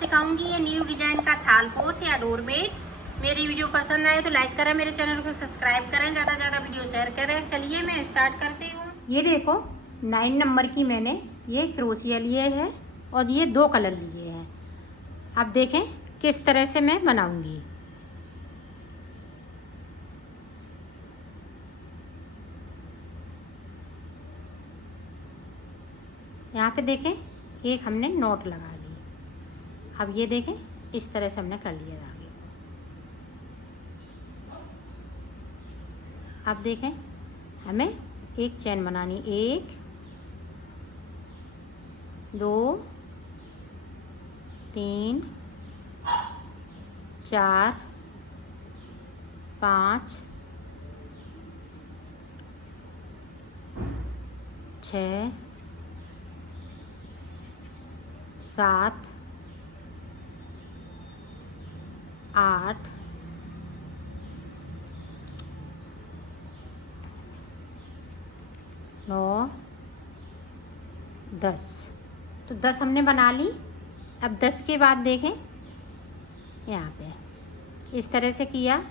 सिखाऊंगी ये new design का थालपोश या डोरमेट। मेरी वीडियो पसंद आए तो लाइक करें, मेरे चैनल को सब्सक्राइब करें, ज़्यादा से ज़्यादा वीडियो शेयर करें। चलिए मैं स्टार्ट करती हूँ। ये देखो 9 नंबर की मैंने ये क्रोशिया लिए है और ये 2 कलर लिए हैं। अब देखें किस तरह से मैं बनाऊंगी। यहाँ पे देखें एक हमने नोट लगा ली। अब ये देखें इस तरह से हमने कर लिया आगे। अब देखें हमें एक चैन बनानी, 1 2 3 4 5 6 7 8 9 10। तो 10 हमने बना ली। अब 10 के बाद देखें यहाँ पे इस तरह से किया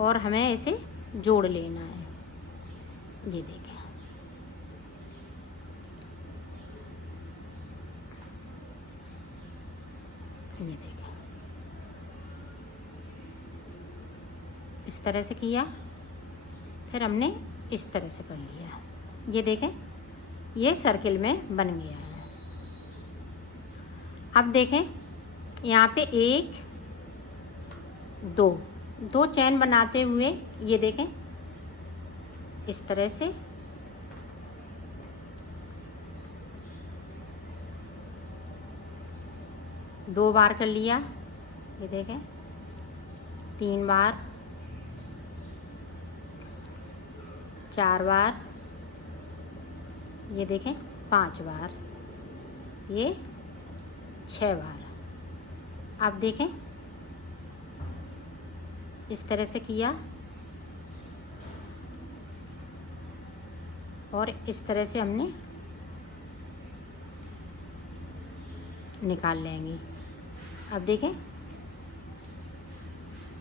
और हमें ऐसे जोड़ लेना है। ये देखें ये देखें इस तरह से किया, फिर हमने इस तरह से कर लिया। ये देखें ये सर्किल में बन गया है। अब देखें यहाँ पे 1 2 चैन बनाते हुए ये देखें इस तरह से दो बार कर लिया। ये देखें 3 बार, 4 बार, ये देखें 5 बार, ये 6 बार। अब देखें इस तरह से किया और इस तरह से हमने निकाल लेंगे। अब देखें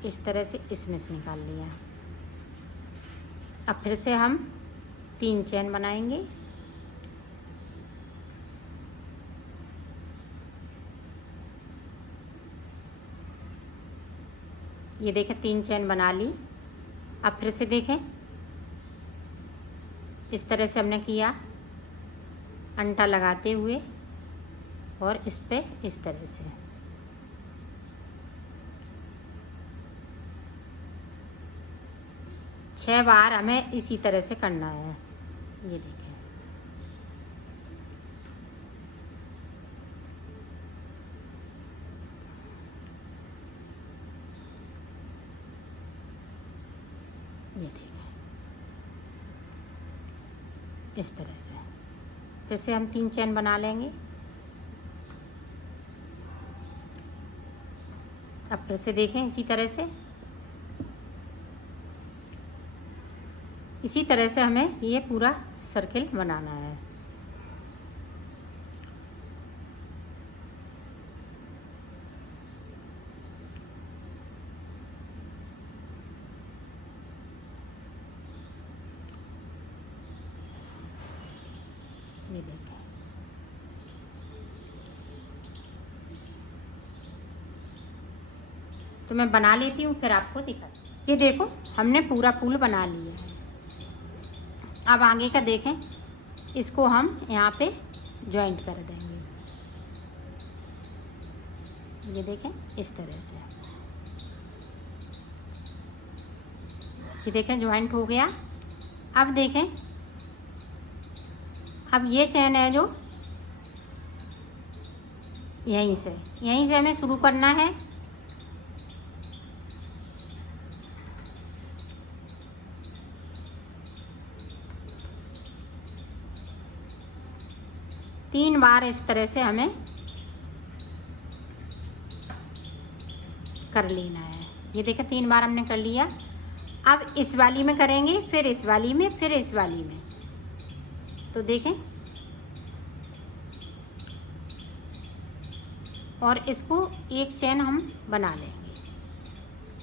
इस तरह से इसमें से निकाल लिया। अब फिर से हम 3 चैन बनाएंगे। ये देखें 3 चैन बना ली। अब फिर से देखें इस तरह से हमने किया, अंटा लगाते हुए और इस पे इस तरह से। छह बार हमें इसी तरह से करना है। ये देखें ये देखें इस तरह से। फिर से हम 3 चैन बना लेंगे। अब फिर से देखें इसी तरह से हमें ये पूरा सर्किल बनाना है। ये देखें तो मैं बना लेती हूँ फिर आपको दिखाती हूँ। ये देखो हमने पूरा फूल बना लिया है। अब आगे का देखें, इसको हम यहाँ पे जॉइंट कर देंगे। ये देखें इस तरह से। ये देखें जॉइंट हो गया। अब देखें अब ये चैन है जो यहीं से हमें शुरू करना है। तीन बार इस तरह से हमें कर लेना है। ये देखें 3 बार हमने कर लिया। अब इस वाली में करेंगे, फिर इस वाली में, फिर इस वाली में। तो देखें और इसको एक चेन हम बना लेंगे,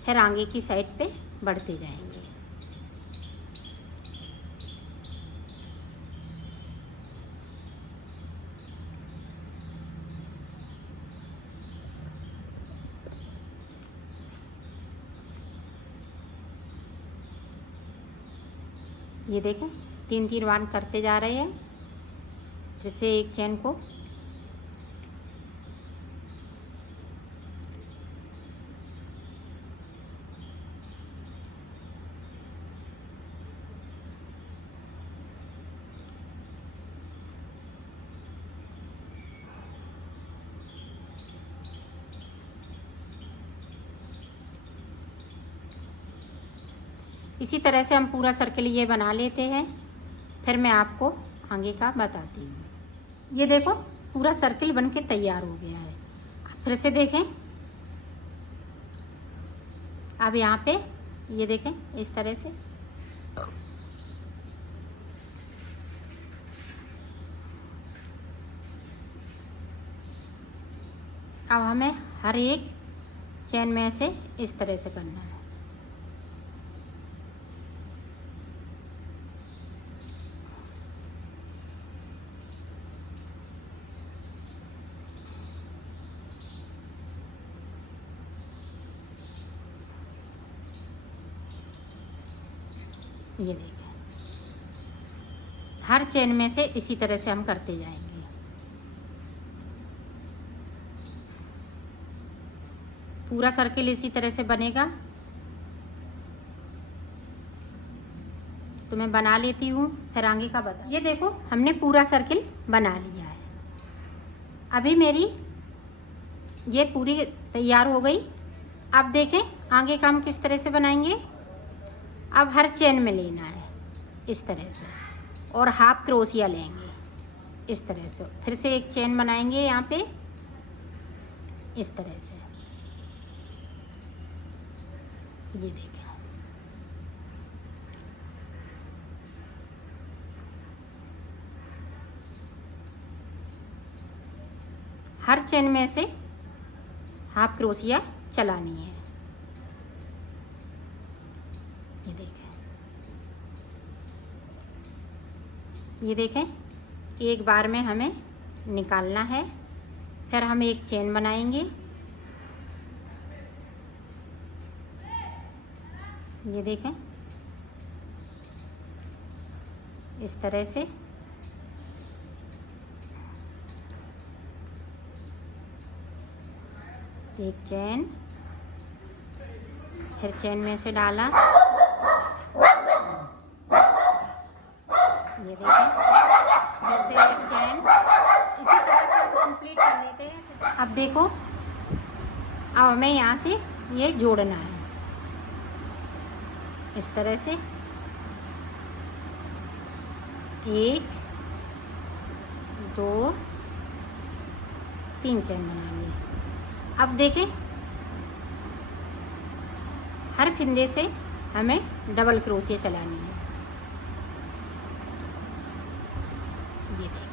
फिर आगे की साइड पे बढ़ते जाएंगे। ये देखें 3 बार करते जा रहे हैं, फिर से एक चेन को इसी तरह से हम पूरा सर्कल ये बना लेते हैं, फिर मैं आपको आगे का बताती हूँ। ये देखो पूरा सर्कल बनके तैयार हो गया है। फिर से देखें, अब यहाँ पे ये देखें इस तरह से अब हमें हर एक चेन में से इस तरह से करना है। ये देखिए हर चेन में से इसी तरह से हम करते जाएंगे। पूरा सर्किल इसी तरह से बनेगा। तो मैं बना लेती हूँ, फिर आगे का बता। ये देखो हमने पूरा सर्किल बना लिया है। अभी मेरी ये पूरी तैयार हो गई। अब देखें आगे का हम किस तरह से बनाएंगे। अब हर चेन में लेना है इस तरह से और हाफ क्रोशिया लेंगे इस तरह से, फिर से एक चेन बनाएंगे यहाँ पे इस तरह से। ये देखें हर चेन में से हाफ क्रोशिया चलानी है। ये देखें एक बार में हमें निकालना है, फिर हम एक चेन बनाएंगे। ये देखें इस तरह से एक चेन, फिर चेन में से डाला। ये देखें फिर से एक चेन, इसी तरह से कंप्लीट कर लेते हैं। अब देखो अब हमें यहाँ से ये जोड़ना है इस तरह से। 1 2 3 चेन बना लिए। अब देखें हर फिंदे से हमें डबल क्रोशिया चलानी है। ये देखिए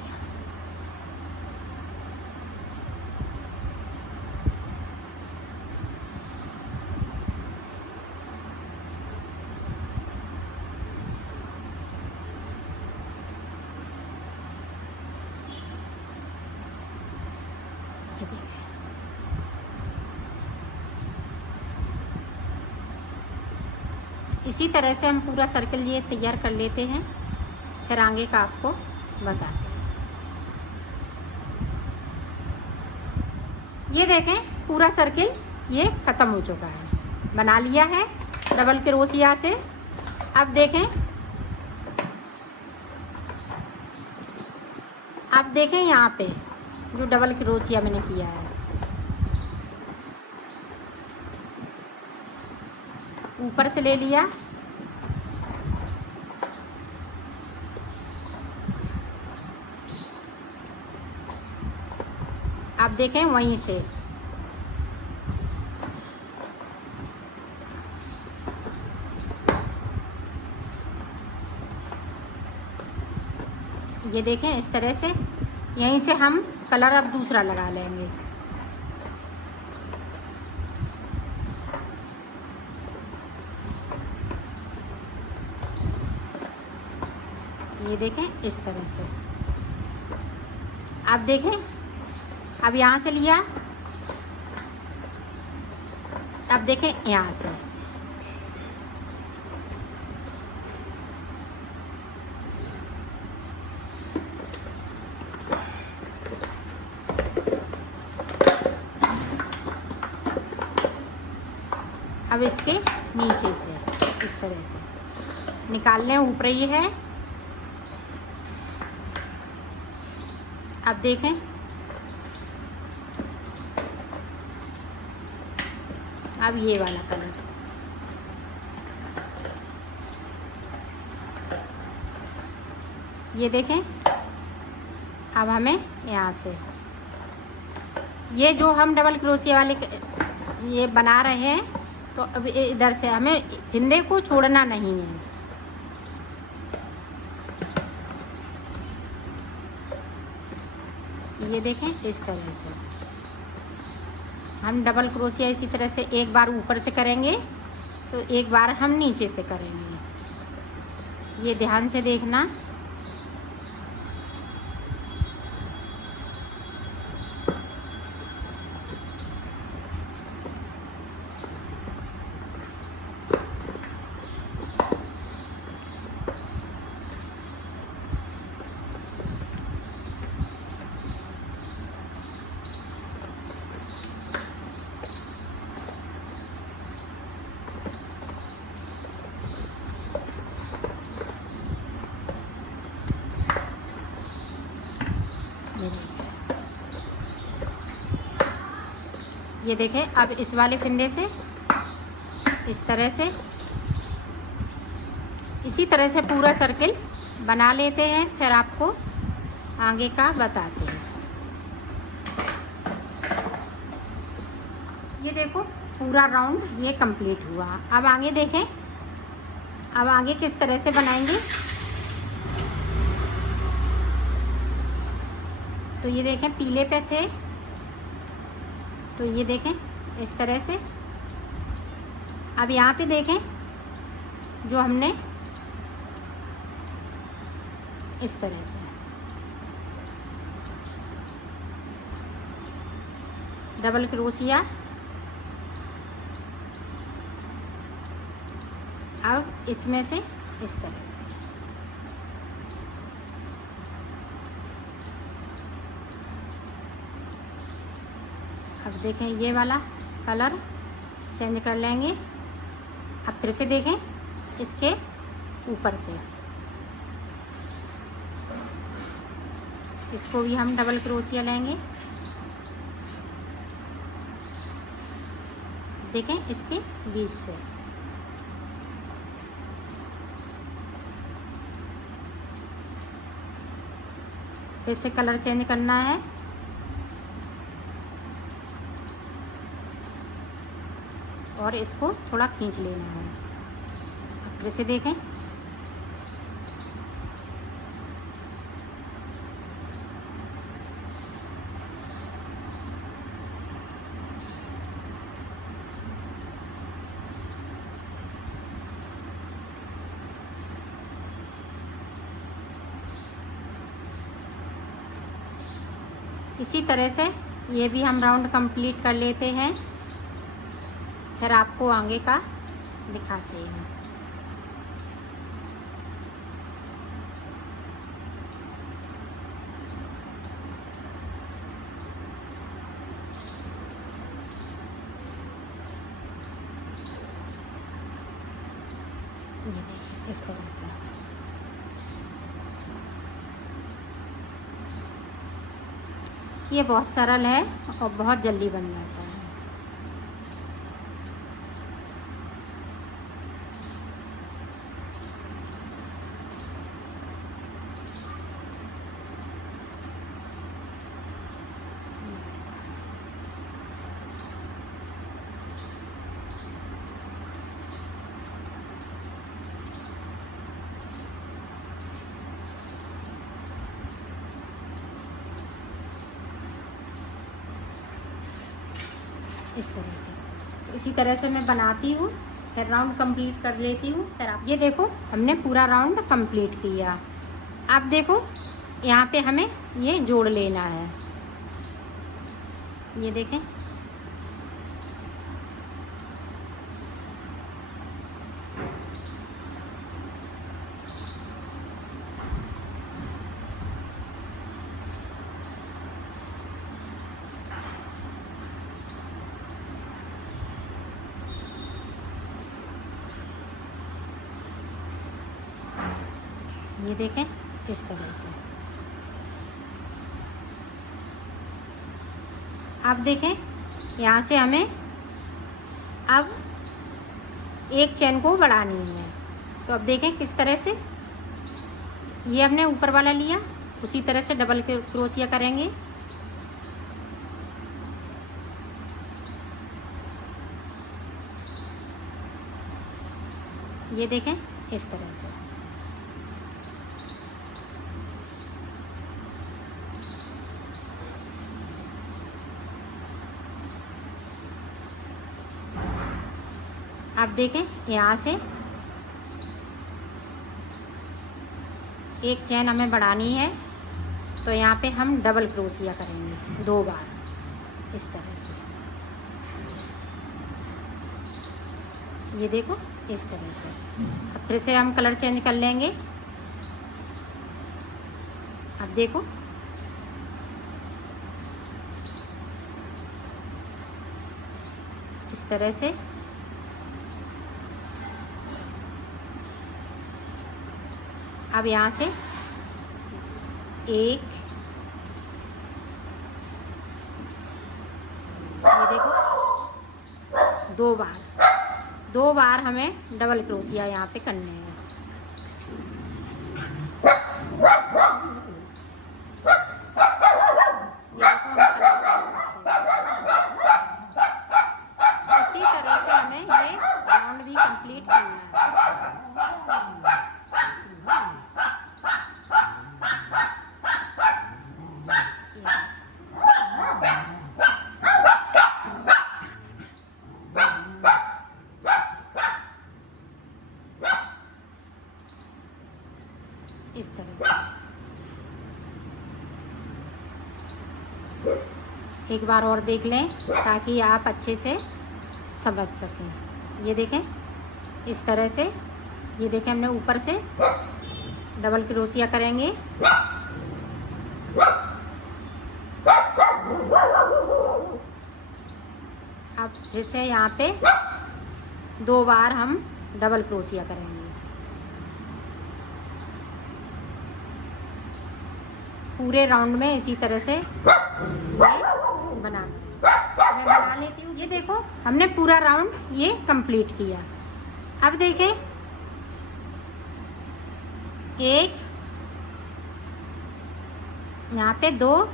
इसी तरह से हम पूरा सर्कल ये तैयार कर लेते हैं, फिर आगे का आपको बताते हैं। ये देखें पूरा सर्किल ये ख़त्म हो चुका है, बना लिया है डबल क्रोशिया से। अब देखें यहाँ पे जो डबल क्रोशिया मैंने किया है, ऊपर से ले लिया, आप देखें वहीं से ये देखें इस तरह से, यहीं से हम कलर अब दूसरा लगा लेंगे। ये देखें इस तरह से। आप देखें, अब यहाँ से लिया, अब देखें यहाँ से, अब इसके नीचे से इस तरह से निकाल लें, ऊपर ही है। अब देखें, अब ये वाला कलर, ये देखें। अब हमें यहाँ से ये जो हम डबल क्रोशिया वाले ये बना रहे हैं, तो अब इधर से हमें फंदे को छोड़ना नहीं है। ये देखें इस तरह से हम डबल क्रोशिया इसी तरह से एक बार ऊपर से करेंगे तो एक बार हम नीचे से करेंगे। ये ध्यान से देखना। ये देखें, अब इस वाले फंदे से इस तरह से इसी तरह से पूरा सर्किल बना लेते हैं, फिर आपको आगे का बताते हैं। ये देखो पूरा राउंड ये कंप्लीट हुआ। अब आगे देखें, अब आगे किस तरह से बनाएंगे। तो ये देखें पीले पे थे, तो ये देखें इस तरह से। अब यहाँ पे देखें जो हमने इस तरह से डबल क्रोशिया, अब इसमें से इस तरह से अब देखें ये वाला कलर चेंज कर लेंगे। अब फिर से देखें इसके ऊपर से इसको भी हम डबल क्रोशिया लेंगे। देखें इसके बीच से फिर से कलर चेंज करना है। और इसको थोड़ा खींच लेना है। फिर से देखें इसी तरह से ये भी हम राउंड कंप्लीट कर लेते हैं, फिर आपको आगे का दिखाते हैं। ये देखिए इस तरह से ये बहुत सरल है और बहुत जल्दी बन जाता है। इसी तरह से मैं बनाती हूँ, फिर राउंड कंप्लीट कर लेती हूँ। फिर आप ये देखो हमने पूरा राउंड कंप्लीट किया। अब देखो यहाँ पे हमें ये जोड़ लेना है। ये देखें, ये देखें इस तरह से। अब देखें यहाँ से हमें अब एक चेन को बढ़ानी है। तो अब देखें किस तरह से, ये हमने ऊपर वाला लिया, उसी तरह से डबल क्रोशिया करेंगे। ये देखें इस तरह से। अब देखें यहाँ से एक चेन हमें बढ़ानी है, तो यहाँ पे हम डबल क्रोशिया करेंगे 2 बार इस तरह से। ये देखो इस तरह से। अब फिर से हम कलर चेंज कर लेंगे। अब देखो इस तरह से। अब यहाँ से एक, ये देखो 2 बार हमें डबल क्रोशिया यहाँ पे करने हैं। इसी तरह से हमें ये राउंड भी कंप्लीट करना है। इस तरह से एक बार और देख लें ताकि आप अच्छे से समझ सकें। ये देखें इस तरह से। ये देखें हमने ऊपर से डबल क्रोशिया करेंगे। अब फिर से यहाँ पे 2 बार हम डबल क्रोशिया करेंगे। पूरे राउंड में इसी तरह से ये मैं बना लेती हूँ। ये देखो हमने पूरा राउंड ये कंप्लीट किया। अब देखें एक, यहाँ पे 2,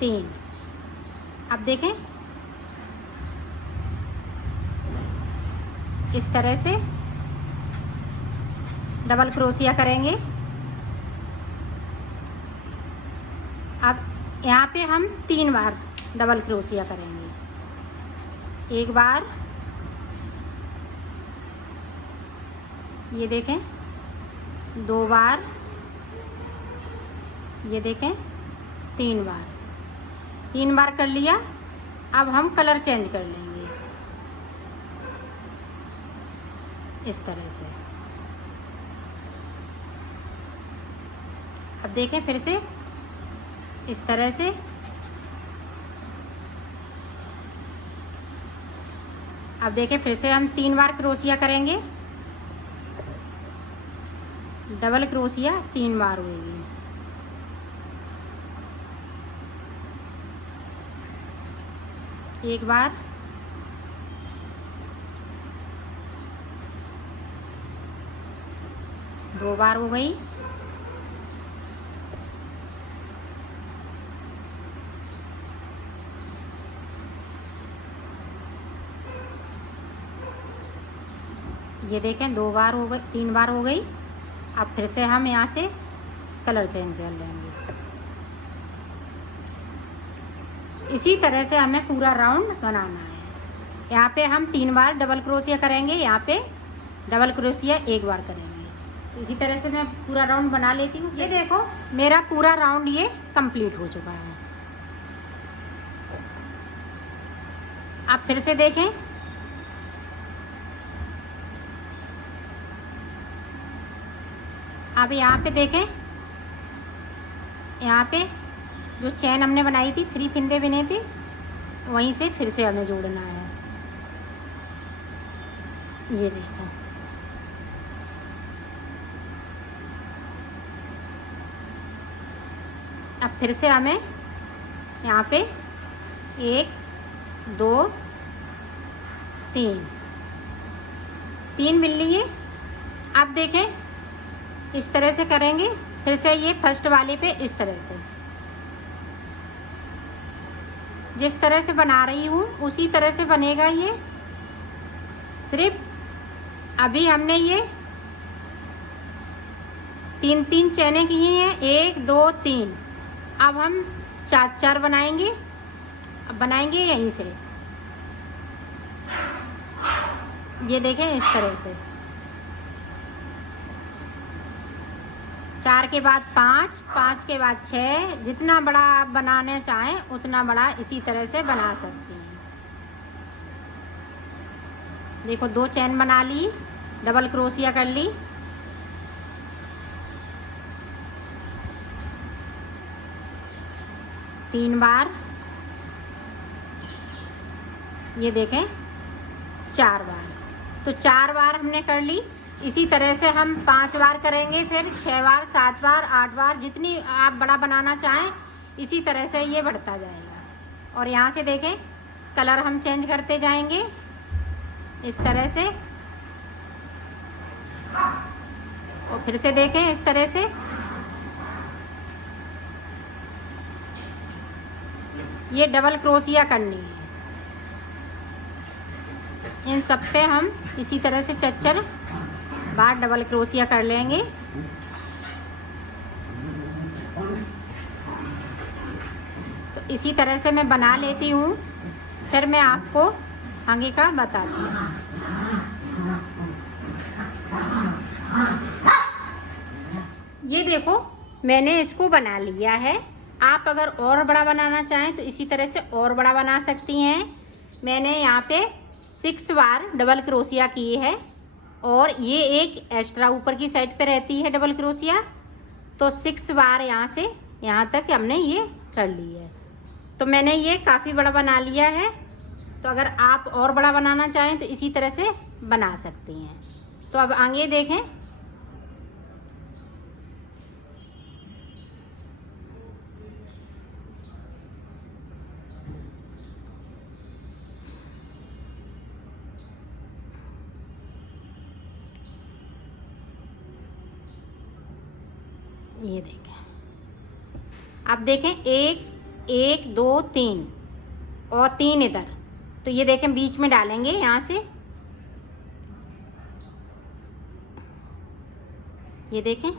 3। अब देखें इस तरह से डबल क्रोशिया करेंगे। अब यहाँ पे हम 3 बार डबल क्रोशिया करेंगे। एक बार, ये देखें 2 बार, ये देखें 3 बार। 3 बार कर लिया। अब हम कलर चेंज कर लेंगे इस तरह से। अब देखें फिर से इस तरह से। अब देखें फिर से हम 3 बार क्रोशिया करेंगे। डबल क्रोशिया 3 बार होगी। एक बार, दो बार हो गई। ये देखें 2 बार हो गई, 3 बार हो गई। अब फिर से हम यहाँ से कलर चेंज कर लेंगे। इसी तरह से हमें पूरा राउंड बनाना है। यहाँ पे हम 3 बार डबल क्रोशिया करेंगे, यहाँ पे डबल क्रोशिया 1 बार करेंगे। इसी तरह से मैं पूरा राउंड बना लेती हूँ। ये देखो मेरा पूरा राउंड ये कंप्लीट हो चुका है। आप फिर से देखें, अब यहाँ पे देखें, यहाँ पे जो चैन हमने बनाई थी 3 फंदे बने थे, वहीं से फिर से हमें जोड़ना है। ये देखो, अब फिर से हमें यहाँ पे 1 2 3 मिल लिए। अब देखें, इस तरह से करेंगे, फिर से ये फर्स्ट वाले पे इस तरह से, जिस तरह से बना रही हूँ उसी तरह से बनेगा ये। सिर्फ अभी हमने ये 3 चैने किए हैं, 1 2 3। अब हम 4 बनाएंगे। अब बनाएंगे यहीं से, ये देखें इस तरह से। 4 के बाद 5, 5 के बाद 6। जितना बड़ा आप बनाना चाहें उतना बड़ा इसी तरह से बना सकती हैं। देखो 2 चैन बना ली, डबल क्रोशिया कर ली, तीन बार, ये देखें 4 बार। तो 4 बार हमने कर ली। इसी तरह से हम 5 बार करेंगे, फिर 6 बार, 7 बार, 8 बार, जितनी आप बड़ा बनाना चाहें इसी तरह से ये बढ़ता जाएगा। और यहाँ से देखें कलर हम चेंज करते जाएंगे इस तरह से, और फिर से देखें इस तरह से। ये डबल क्रोशिया करनी है। इन सब पे हम इसी तरह से 4 बार डबल क्रोशिया कर लेंगे। तो इसी तरह से मैं बना लेती हूँ, फिर मैं आपको आगे का बताती हूँ। ये देखो मैंने इसको बना लिया है। आप अगर और बड़ा बनाना चाहें तो इसी तरह से और बड़ा बना सकती हैं। मैंने यहाँ पे 6 बार डबल क्रोशिया किए हैं, और ये एक एक्स्ट्रा ऊपर की साइड पे रहती है डबल क्रोशिया, तो 6 बार यहाँ से यहाँ तक हमने ये कर ली है। तो मैंने ये काफ़ी बड़ा बना लिया है। तो अगर आप और बड़ा बनाना चाहें तो इसी तरह से बना सकती हैं। तो अब आगे देखें, ये देखें। अब देखें 1 1 2 3 और 3 इधर, तो ये देखें बीच में डालेंगे यहाँ से, ये देखें।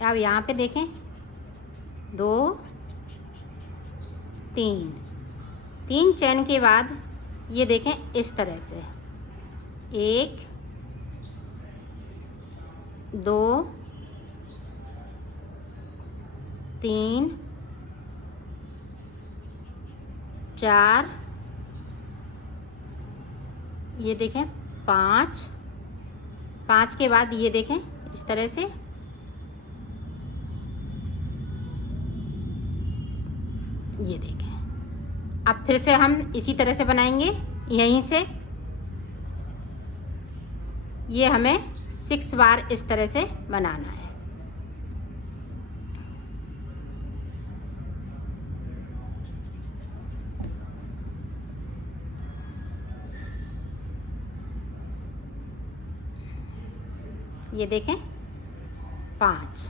अब यहाँ पे देखें 2 3 चैन के बाद ये देखें इस तरह से 1 2 3 4, ये देखें 5 के बाद ये देखें इस तरह से, ये देखें। अब फिर से हम इसी तरह से बनाएंगे। यहीं से ये हमें 6 बार इस तरह से बनाना है। ये देखें 5,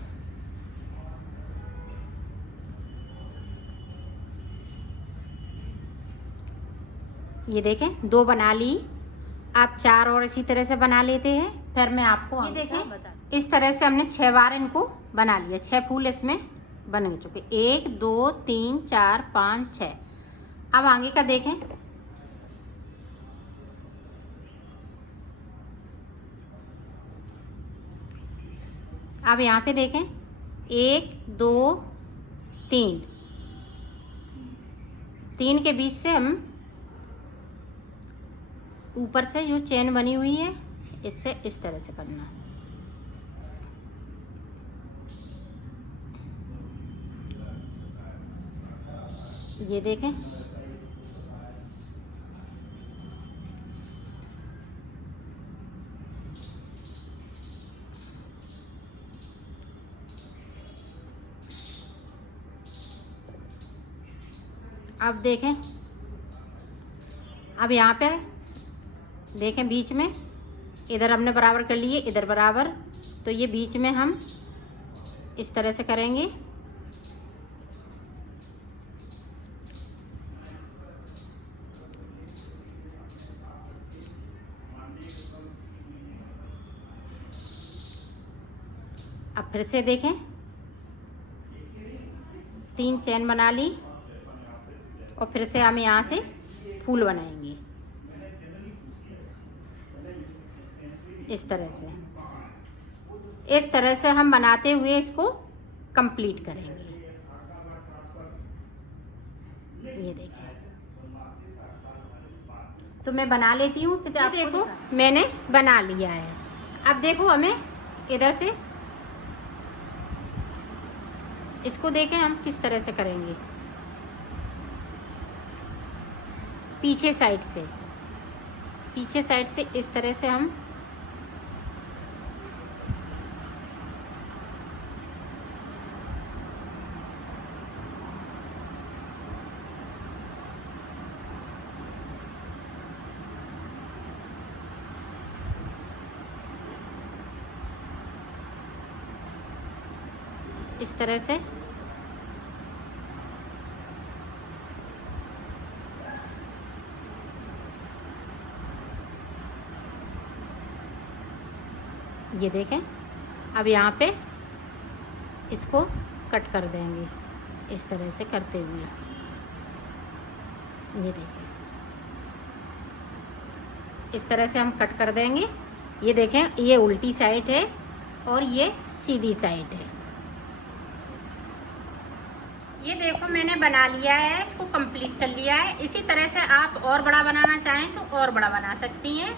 ये देखें 2 बना ली। आप 4 और इसी तरह से बना लेते हैं, फिर मैं आपको ये देखें इस तरह से हमने 6 बार इनको बना लिया। 6 फूल इसमें बन चुके, 1 2 3 4 5 6। अब आगे का देखें, अब यहाँ पे देखें 1 2 3, 3 के बीच से हम ऊपर से जो चेन बनी हुई है इससे इस तरह से करना है। ये देखें, अब देखें, अब यहाँ पे देखें बीच में इधर हमने बराबर कर लिए, इधर बराबर, तो ये बीच में हम इस तरह से करेंगे। अब फिर से देखें, 3 चेन बना ली और फिर से हम यहाँ से फूल बनाएंगे इस तरह से। इस तरह से हम बनाते हुए इसको कंप्लीट करेंगे। ये देखिए, तो मैं बना लेती हूँ, फिर आप देखो मैंने बना लिया है। अब देखो हमें इधर से इसको देखें हम किस तरह से करेंगे। पीछे साइड से इस तरह से हम इस तरह से ये देखें। अब यहाँ पे इसको कट कर देंगे इस तरह से करते हुए। ये देखें, इस तरह से हम कट कर देंगे। ये देखें, ये उल्टी साइड है और ये सीधी साइड है। ये देखो मैंने बना लिया है, इसको कंप्लीट कर लिया है। इसी तरह से आप और बड़ा बनाना चाहें तो और बड़ा बना सकती हैं।